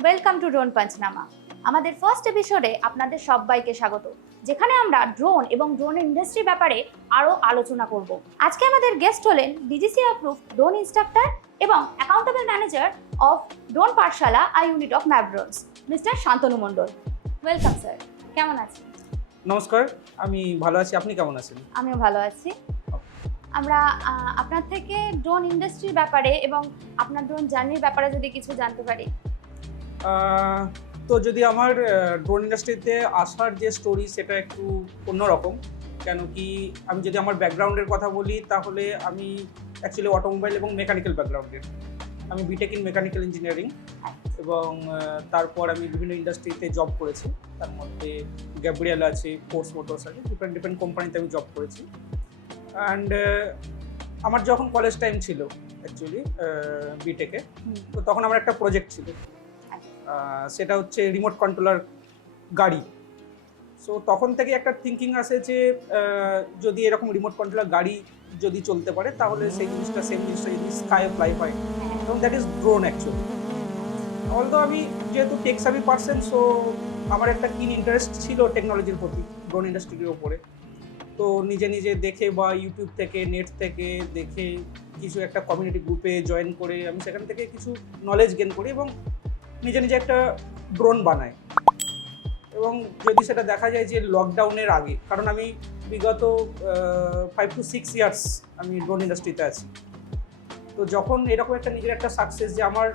Welcome to drone পাঞ্চনামা। আমাদের first এপিসোডে আপনাদের সবাইকে স্বাগত, যেখানে আমরা ড্রোন এবং ড্রোন ইন্ডাস্ট্রির ব্যাপারে আরও আলোচনা করব। আজকে আমাদের গেস্ট হলেন ডিজিসি অ্যাপ্রুভ ড্রোন ইনস্ট্রাক্টর এবং accountable manager of drone Pathsala I unit of map drones, mister Shantanu Mondal. Welcome sir, কেমন আছেন? নমস্কার, আমি ভালো আছি। আপনি কেমন আছেন? আমিও ভালো আছি। আমরা আপনার থেকে ড্রোন ইন্ডাস্ট্রির ব্যাপারে এবং আপনার ড্রোন জার্নির ব্যাপারে যদি কিছু জানতে পারি। তো যদি আমার ড্রোন ইন্ডাস্ট্রিতে আসার যে স্টোরি সেটা একটু অন্যরকম। কেন কি আমি যদি আমার ব্যাকগ্রাউন্ডের কথা বলি তাহলে আমি অ্যাকচুয়ালি অটোমোবাইল এবং মেকানিক্যাল ব্যাকগ্রাউন্ডের। আমি বিটেক ইন মেকানিক্যাল ইঞ্জিনিয়ারিং এবং তারপর আমি বিভিন্ন ইন্ডাস্ট্রিতে জব করেছি। তার মধ্যে গ্যাব্রিয়েল আছে, ফোর্স মোটরস আছে, ডিফারেন্ট কোম্পানিতে আমি জব করেছি। অ্যান্ড আমার যখন কলেজ টাইম ছিল অ্যাকচুয়ালি বিটেকে, তো তখন আমার একটা প্রজেক্ট ছিল, সেটা হচ্ছে রিমোট কন্ট্রোলার গাড়ি। সো তখন থেকে একটা থিঙ্কিং আসে যে যদি এরকম রিমোট কন্ট্রোলার গাড়ি যদি চলতে পারে তাহলে সেই জিনিসটা সেম জিনিসটা যদি স্কাই ফ্লাই হয়, এবং that is drone actually. Although আমি যেহেতু টেক সাভি পার্সন, সো আমার একটা কিন ইন্টারেস্ট ছিল টেকনোলজির প্রতি, ড্রোন ইন্ডাস্ট্রির ওপরে। তো নিজে নিজে দেখে বা ইউটিউব থেকে নেট থেকে দেখে কিছু একটা কমিউনিটি গ্রুপে জয়েন করে আমি সেখান থেকে কিছু নলেজ গেন করি এবং নিজে নিজে একটা ড্রোন বানাই। এবং যদি সেটা দেখা যায় যে লকডাউনের আগে, কারণ আমি বিগত 5 to 6 ইয়ার্স আমি ড্রোন ইন্ডাস্ট্রিতে আছি, তো যখন এরকম একটা নিজের একটা সাকসেস যে আমার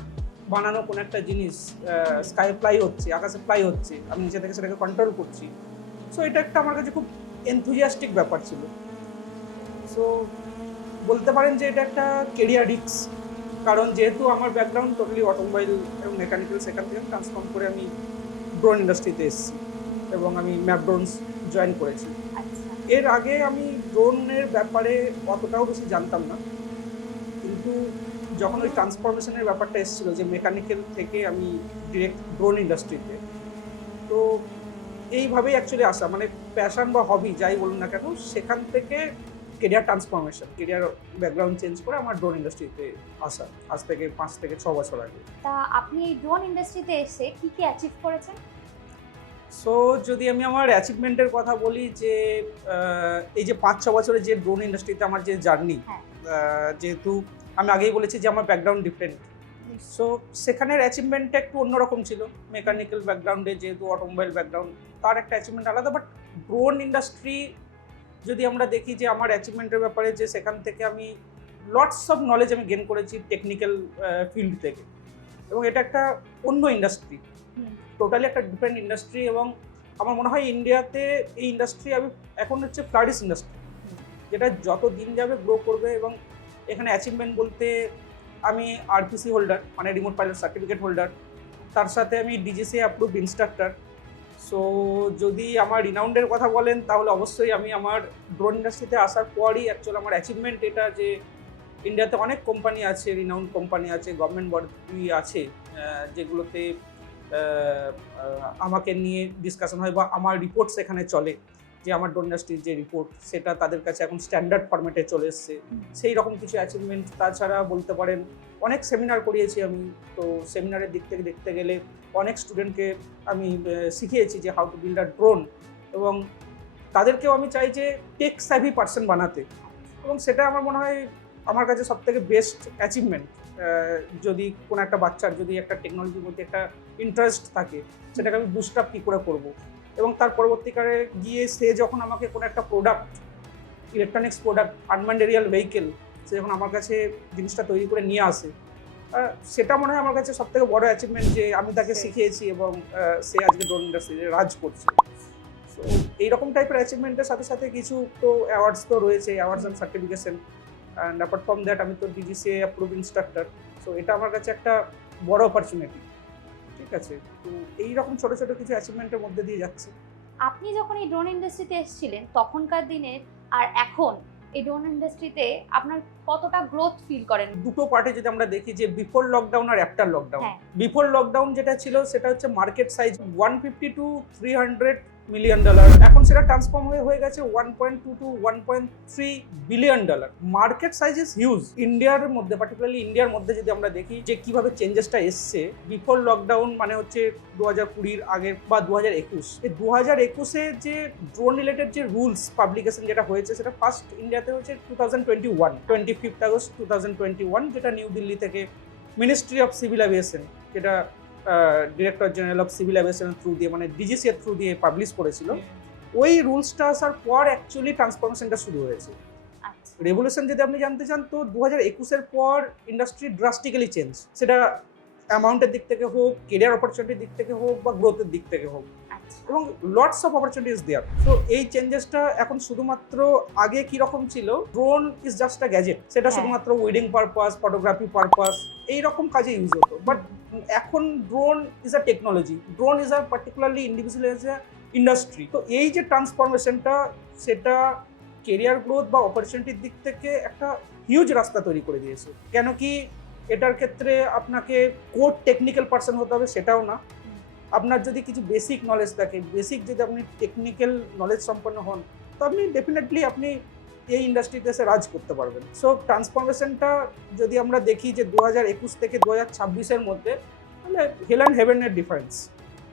বানানো কোনো একটা জিনিস স্কাই ফ্লাই হচ্ছে, আকাশে ফ্লাই হচ্ছে, আমি নিচে থেকে সেটাকে কন্ট্রোল করছি, সো এটা একটা আমার কাছে খুব এনথুজিয়াস্টিক ব্যাপার ছিল। সো বলতে পারেন যে এটা একটা কেরিয়ার রিস্ক, কারণ যেহেতু আমার ব্যাকগ্রাউন্ড টোটালি অটোমোবাইল এবং মেকানিক্যাল, সেখান থেকে ট্রান্সফর্ম করে আমি ড্রোন ইন্ডাস্ট্রিতে এসেছি এবং আমি ম্যাপ ড্রোনস জয়েন করেছি। এর আগে আমি ড্রোনের ব্যাপারে অতটাও বেশি জানতাম না, কিন্তু যখন ওই ট্রান্সফরমেশনের ব্যাপারটা এসেছিলো যে মেকানিক্যাল থেকে আমি ডিরেক্ট ড্রোন ইন্ডাস্ট্রিতে, তো এইভাবেই অ্যাকচুয়ালি আসা, মানে প্যাশন বা হবি যাই বলুন না কেন, সেখান থেকে career transformation, career background change করে আমার ড্রোন ইন্ডাস্ট্রিতে আসা আজ থেকে 5 থেকে 6 বছর আগে। তা আপনি এই ড্রোন ইন্ডাস্ট্রিতে এসে কি কি অ্যাচিভ করেছেন? সো যদি আমি আমার অ্যাচিভমেন্টের কথা বলি, যে এই যে 5-6 বছরের যে ড্রোন ইন্ডাস্ট্রিতে আমার যে জার্নি, যেহেতু আমি আগেই বলেছি যে আমার ব্যাকগ্রাউন্ড ডিফারেন্ট, সো সেখানের অ্যাচিভমেন্টটা একটু অন্যরকম ছিল। মেকানিক্যাল ব্যাকগ্রাউন্ডে যেহেতু অটোমোবাইল ব্যাকগ্রাউন্ড, তার একটা অ্যাচিভমেন্ট আলাদা। বাট ড্রোন ইন্ডাস্ট্রি যদি আমরা দেখি যে আমার অ্যাচিভমেন্টের ব্যাপারে, যে সেখান থেকে আমি লটস অফ নলেজ আমি গেন করেছি টেকনিক্যাল ফিল্ড থেকে, এবং এটা একটা অন্য ইন্ডাস্ট্রি, টোটালি একটা ডিফারেন্ট ইন্ডাস্ট্রি। এবং আমার মনে হয় ইন্ডিয়াতে এই ইন্ডাস্ট্রি আমি এখন হচ্ছে ফ্লারিশ ইন্ডাস্ট্রি, যেটা যত দিন যাবে গ্রো করবে। এবং এখানে অ্যাচিভমেন্ট বলতে আমি আরপিসি হোল্ডার, মানে রিমোট পাইলট সার্টিফিকেট হোল্ডার, তার সাথে আমি ডিজিসি অ্যাপ্রুভড ইনস্ট্রাক্টর। সো যদি আমার রিনাউন্ডের কথা বলেন তাহলে অবশ্যই আমি আমার ড্রোন ইন্ডাস্ট্রিতে আসার পরই অ্যাকচুয়ালি আমার অ্যাচিভমেন্ট এটা, যে ইন্ডিয়াতে অনেক কোম্পানি আছে, রিনাউন্ড কোম্পানি আছে, গভর্নমেন্ট বডি আছে, যেগুলোতে আমাকে নিয়ে ডিসকাশন হয় বা আমার রিপোর্ট সেখানে চলে, যে আমার ড্রোন ইন্ডাস্ট্রির যে রিপোর্ট সেটা তাদের কাছে এখন স্ট্যান্ডার্ড ফরম্যাটে চলে এসছে, সেই রকম কিছু অ্যাচিভমেন্ট। তাছাড়া বলতে পারেন অনেক সেমিনার করিয়েছি আমি, তো সেমিনারের দিক থেকে দেখতে গেলে অনেক স্টুডেন্টকে আমি শিখিয়েছি যে how to build a drone, এবং তাদেরকেও আমি চাই যে টেক স্যাভি পার্সন বানাতে, এবং সেটা আমার মনে হয় আমার কাছে সবথেকে বেস্ট অ্যাচিভমেন্ট। যদি কোনো একটা বাচ্চার যদি একটা টেকনোলজির মধ্যে একটা ইন্টারেস্ট থাকে, সেটাকে আমি বুস্ট আপ কী করে করবো, এবং তার পরবর্তীকালে গিয়ে সে যখন আমাকে কোনো একটা product, electronics product, unmanned aerial vehicle, সে যখন আমার কাছে জিনিসটা তৈরি করে নিয়ে আসে, সেটা মনে হয় আমার কাছে সবথেকে বড় অ্যাচিভমেন্ট, যে আমি তাকে শিখিয়েছি এবং সে আজকে ড্রোন ইন্ডাস্ট্রিতে রাজ করছে। সো এইরকম টাইপের অ্যাচিভমেন্টের সাথে সাথে কিছু তো অ্যাওয়ার্ডস তো রয়েছে, awards and certification. And apart from that আমি তো ডিজিসি অ্যাপ্রুভ ইনস্ট্রাক্টর, সো এটা আমার কাছে একটা বড় অপরচুনিটি। ঠিক আছে, তো এইরকম ছোটো ছোটো কিছু অ্যাচিভমেন্টের মধ্যে দিয়ে যাচ্ছে। আপনি যখন এই ড্রোন ইন্ডাস্ট্রিতে এসেছিলেন তখনকার দিনে আর এখন এই ড্রোন ইন্ডাস্ট্রিতে আপনার কতটা গ্রোথ ফিল করেন? দুটো পার্টে যদি আমরা দেখি, যে বিফোর লকডাউন আর আফটার লকডাউন। বিফোর লকডাউন যেটা ছিল সেটা হচ্ছে market size 150 to 300 million dollar, এখন সেটা ট্রান্সফর্ম হয়ে গেছে 1.2 to 1.3 billion dollar. Market size is huge. ইন্ডিয়ার মধ্যে, পার্টিকুলারলি ইন্ডিয়ার মধ্যে যদি আমরা দেখি যে কিভাবে চেঞ্জেসটা এসছে বিফোর লকডাউন, মানে হচ্ছে 2020 আগের বা 2021, এই 2021-এ যে ড্রোন রিলেটেড যে রুলস পাবলিকেশন যেটা হয়েছে, সেটা ফার্স্ট ইন্ডিয়াতে হচ্ছে 2021, 25 আগস্ট 2021, যেটা নিউ দিল্লি থেকে মিনিস্ট্রি অফ সিভিল অ্যাভিয়েশন, যেটা director general of civil aviation through দিয়ে, মানে ডিজিসি এর থ্রু দিয়ে পাবলিশ করেছিল। ওই রুলসটা আসার পর অ্যাকচুয়ালি ট্রান্সফরমেশনটা শুরু হয়েছে। রেভলিউশন যদি আপনি জানতে চান, তো 2021-এর পর ইন্ডাস্ট্রি ড্রাস্টিক্যালি চেঞ্জ, সেটা অ্যামাউন্টের দিক থেকে হোক, কেরিয়ার অপরচুনিটির দিক থেকে হোক, বা গ্রোথের দিক থেকে হোক, এবং lots of opportunities there. So এই চেঞ্জেসটা এখন শুধুমাত্র, আগে কি রকম ছিল, drone is just a gadget, সেটা শুধুমাত্র ওয়েডিং পারপাস, ফটোগ্রাফি পারপাস, এইরকম কাজে ইউজ হতো। বাট এখন drone is a technology, drone is a particularly individual as a industry. তো এই যে ট্রান্সফরমেশনটা, সেটা কেরিয়ার গ্রোথ বা অপরচুনিটির দিক থেকে একটা হিউজ রাস্তা তৈরি করে দিয়েছে। কেন কি এটার ক্ষেত্রে আপনাকে কোর টেকনিক্যাল পার্সন হতে হবে সেটাও না, আপনার যদি কিছু বেসিক নলেজ থাকে, বেসিক যদি আপনি টেকনিক্যাল নলেজ সম্পন্ন হন, তো আপনি ডেফিনেটলি আপনি এই ইন্ডাস্ট্রিতে এসে রাজ করতে পারবেন। সো ট্রান্সফরমেশনটা যদি আমরা দেখি যে 2021 থেকে 2026-এর মধ্যে, তাহলে হেল অ্যান্ড হেভেনের ডিফারেন্স,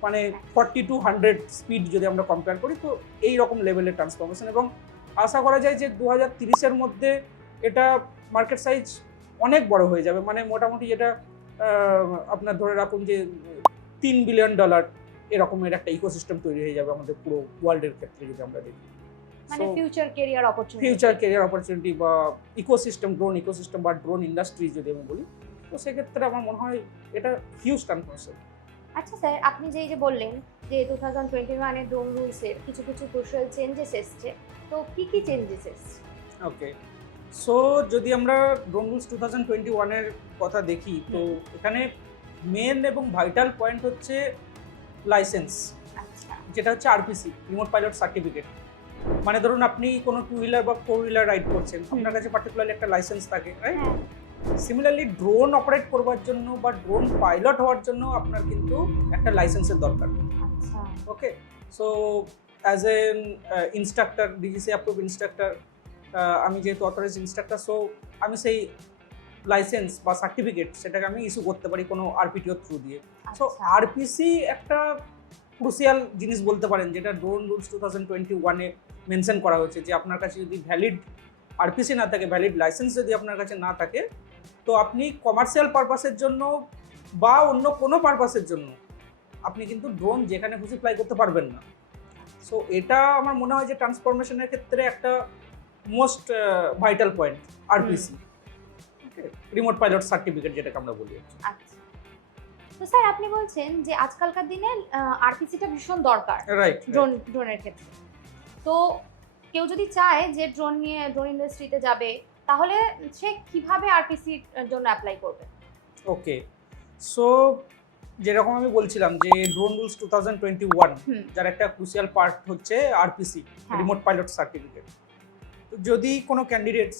মানে 40 to 100 স্পিড যদি আমরা কম্পেয়ার করি, তো এই রকম লেভেলের ট্রান্সফরমেশন। এবং আশা করা যায় যে 2030-এর মধ্যে এটা মার্কেট সাইজ অনেক বড় হয়ে যাবে, মানে মোটামুটি যেটা আপনার ধরে রাখুন যে $3 বিলিয়ন এরকমের একটা ইকোসিস্টেম তৈরি হয়ে যাবে আমাদের পুরো ওয়ার্ল্ডের ক্ষেত্রে যদি আমরা দেখি। মানে ফিউচার ক্যারিয়ার অপরচুনিটি বা ইকোসিস্টেম, ড্রোন ইকোসিস্টেম বা ড্রোন ইন্ডাস্ট্রি যদি আমি বলি, তো সেক্ষেত্রে আমার মনে হয় এটা হিউজ ট্রান্সফরমেশন। আচ্ছা স্যার, আপনি যে বললেন যে 2021 এর ড্রোন রুলসের কিছু ক্রুশিয়াল চেঞ্জেস এসছে, তো কি চেঞ্জেস এসছে? ওকে, সো যদি আমরা ড্রোন রুলস 2021-এর কথা দেখি, তো এখানে মেন এবং ভাইটাল পয়েন্ট হচ্ছে লাইসেন্স, যেটা হচ্ছে আরপিসি, রিমোট পাইলট সার্টিফিকেট। মানে ধরুন আপনি কোনো 2 হুইলার বা 4 হুইলার রাইড করছেন, আপনার কাছে পার্টিকুলারলি একটা লাইসেন্স থাকে, রাইট? সিমিলারলি ড্রোন অপারেট করবার জন্য বা ড্রোন পাইলট হওয়ার জন্য আপনার কিন্তু একটা লাইসেন্সের দরকার। Okay, so as an instructor, DGC approve instructor, আমি যেহেতু অথরাইজড ইনস্ট্রাক্টর, সো আমি সেই লাইসেন্স বা সার্টিফিকেট সেটাকে আমি ইস্যু করতে পারি কোনো আরপিটিও থ্রু দিয়ে। সো আরপিসি একটা ক্রুশিয়াল জিনিস বলতে পারেন, যেটা ড্রোন রুলস 2021-এ মেনশন করা হয়েছে, যে আপনার কাছে যদি ভ্যালিড আরপিসি না থাকে, ভ্যালিড লাইসেন্স যদি আপনার কাছে না থাকে, তো আপনি কমার্শিয়াল পারপাসের জন্য বা অন্য কোনো পারপাসের জন্য আপনি কিন্তু ড্রোন যেখানে খুশি ফ্লাই করতে পারবেন না। সো এটা আমার মনে হয় যে ট্রান্সফরমেশনের ক্ষেত্রে একটা most vital point RPC, remote pilot certificate যেটাকে আমরা বলি। আচ্ছা, তো স্যার আপনি বলছেন যে আজকালকার দিনে আরপিসিটা ভীষণ দরকার রাইট ড্রোনের ক্ষেত্রে। তো কেউ যদি চায় যে ড্রোন ইন্ডাস্ট্রিতে যাবে, তাহলে সে কিভাবে আরপিসির জন্য অ্যাপ্লাই করবে? ওকে, সো যেরকম আমি বলছিলাম যে ড্রোন রুলস 2021 যার একটা ক্রুশিয়াল পার্ট হচ্ছে আরপিসি, রিমোট পাইলট সার্টিফিকেট। তো যদি কোনো ক্যান্ডিডেটস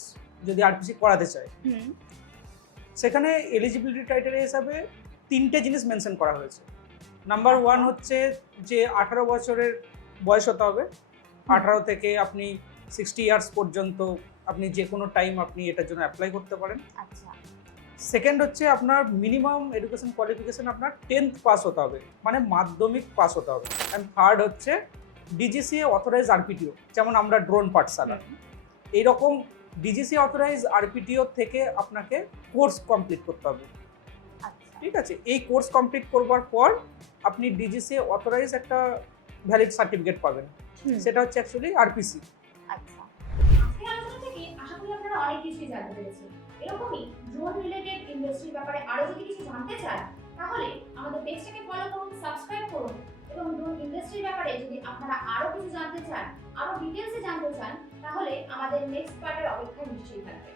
যদি আরপিসি করাতে চায়, সেখানে এলিজিবিলিটি ক্রাইটেরিয়া হিসাবে 3টে জিনিস মেনশন করা হয়েছে। নাম্বার 1 হচ্ছে যে 18 বছরের বয়স হতে হবে, 18 থেকে আপনি 60 ইয়ার্স পর্যন্ত আপনি যে কোনো টাইম আপনি এটার জন্য অ্যাপ্লাই করতে পারেন। আচ্ছা, সেকেন্ড হচ্ছে আপনার মিনিমাম এডুকেশন কোয়ালিফিকেশন আপনার 10th পাস হতে হবে, মানে মাধ্যমিক পাস হতে হবে। অ্যান্ড থার্ড হচ্ছে ডিজিসিএ অথরাইজ আরপিটিও, যেমন আমরা ড্রোন পাঠশালা, এইরকম ডিজিসি অথরাইজ আরপিটিও থেকে আপনাকে কোর্স কমপ্লিট করতে হবে। ঠিক আছে, এই কোর্স কমপ্লিট করবার পর আপনি ডিজিসি অথরাইজ একটা ভ্যালিড সার্টিফিকেট পাবেন, সেটা হচ্ছে অ্যাকচুয়ালি আরপিসি। আচ্ছা, আজকের আলোচনা থেকে আশা করি আপনারা অনেক কিছুই জানতে পেরেছেন। এরকমই ড্রোন রিলেটেড ইন্ডাস্ট্রির ব্যাপারে আরো যদি কিছু জানতে চান, তাহলে আমাদের পেজটাকে ফলো করুন, সাবস্ক্রাইব করুন, এবং ড্রোন ইন্ডাস্ট্রির ব্যাপারে যদি আপনারা আরো কিছু জানতে চান, আরো ডিটেইলসে জানতে চান, তাহলে আমাদের নেক্সট পার্টের অপেক্ষায় নিশ্চয়ই থাকবেন।